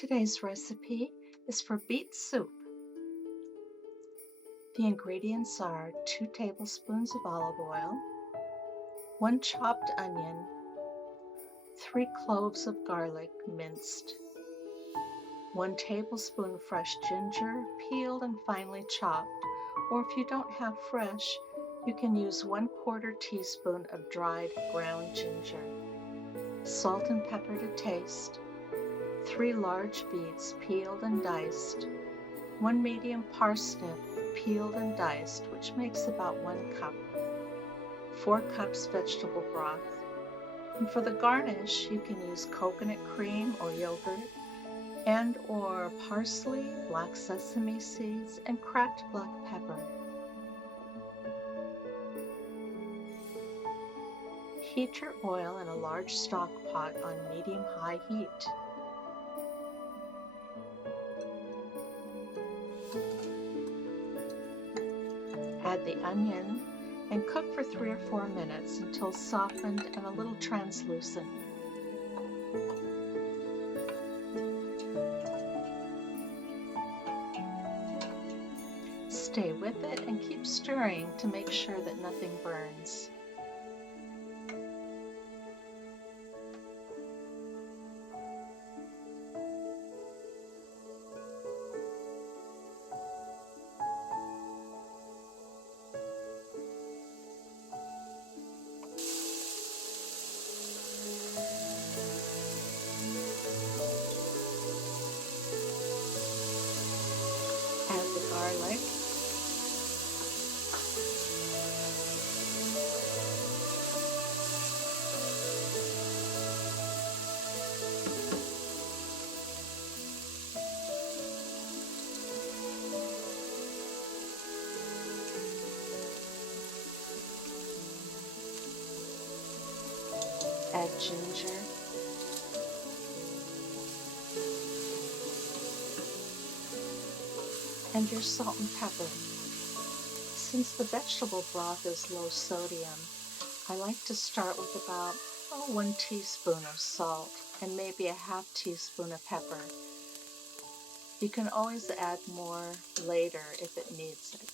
Today's recipe is for beet soup. The ingredients are 2 tablespoons of olive oil, 1 chopped onion, 3 cloves of garlic minced, 1 tablespoon fresh ginger peeled and finely chopped, or if you don't have fresh, you can use 1/4 teaspoon of dried ground ginger, salt and pepper to taste, 3 large beets peeled and diced, 1 medium parsnip peeled and diced, which makes about 1 cup, 4 cups vegetable broth. And for the garnish, you can use coconut cream or yogurt and or parsley, black sesame seeds, and cracked black pepper. Heat your oil in a large stock pot on medium-high heat. Add the onion and cook for 3 or 4 minutes until softened and a little translucent. Stay with it and keep stirring to make sure that nothing burns. Add the garlic, add ginger, and your salt and pepper. Since the vegetable broth is low sodium, I like to start with about 1 teaspoon of salt and maybe a half teaspoon of pepper. You can always add more later if it needs it.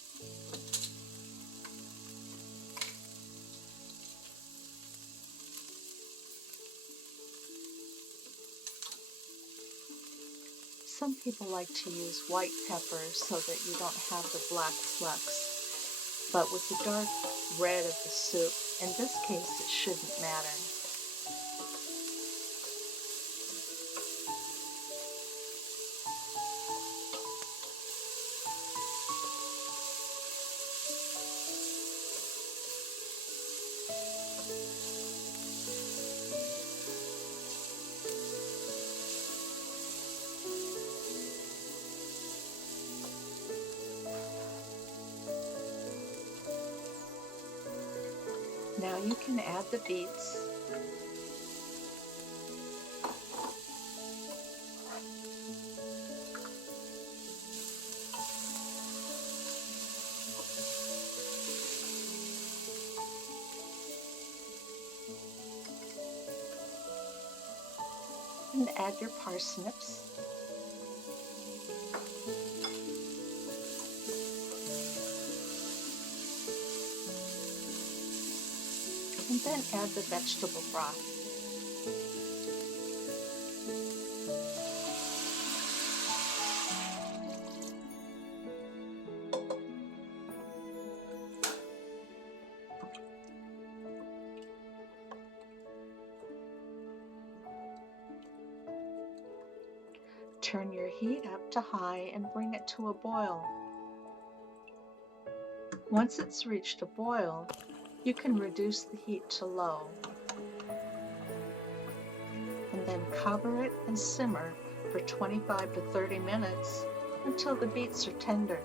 Some people like to use white pepper so that you don't have the black flecks, but with the dark red of the soup, in this case it shouldn't matter. Now you can add the beets. And add your parsnips. And then add the vegetable broth. Turn your heat up to high and bring it to a boil. Once it's reached a boil, you can reduce the heat to low, and then cover it and simmer for 25 to 30 minutes until the beets are tender.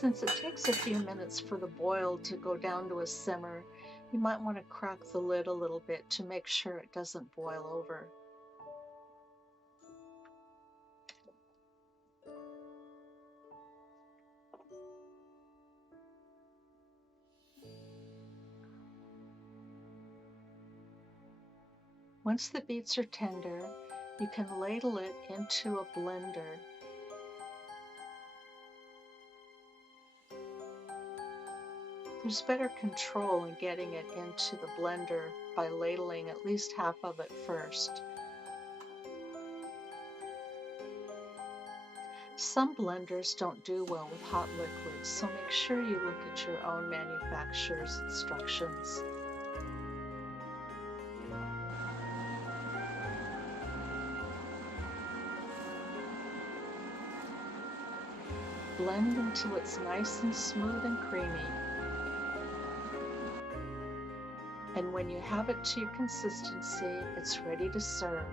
Since it takes a few minutes for the boil to go down to a simmer, you might want to crack the lid a little bit to make sure it doesn't boil over. Once the beets are tender, you can ladle it into a blender. There's better control in getting it into the blender by ladling at least half of it first. Some blenders don't do well with hot liquids, so make sure you look at your own manufacturer's instructions. Blend until it's nice and smooth and creamy. And when you have it to your consistency, it's ready to serve.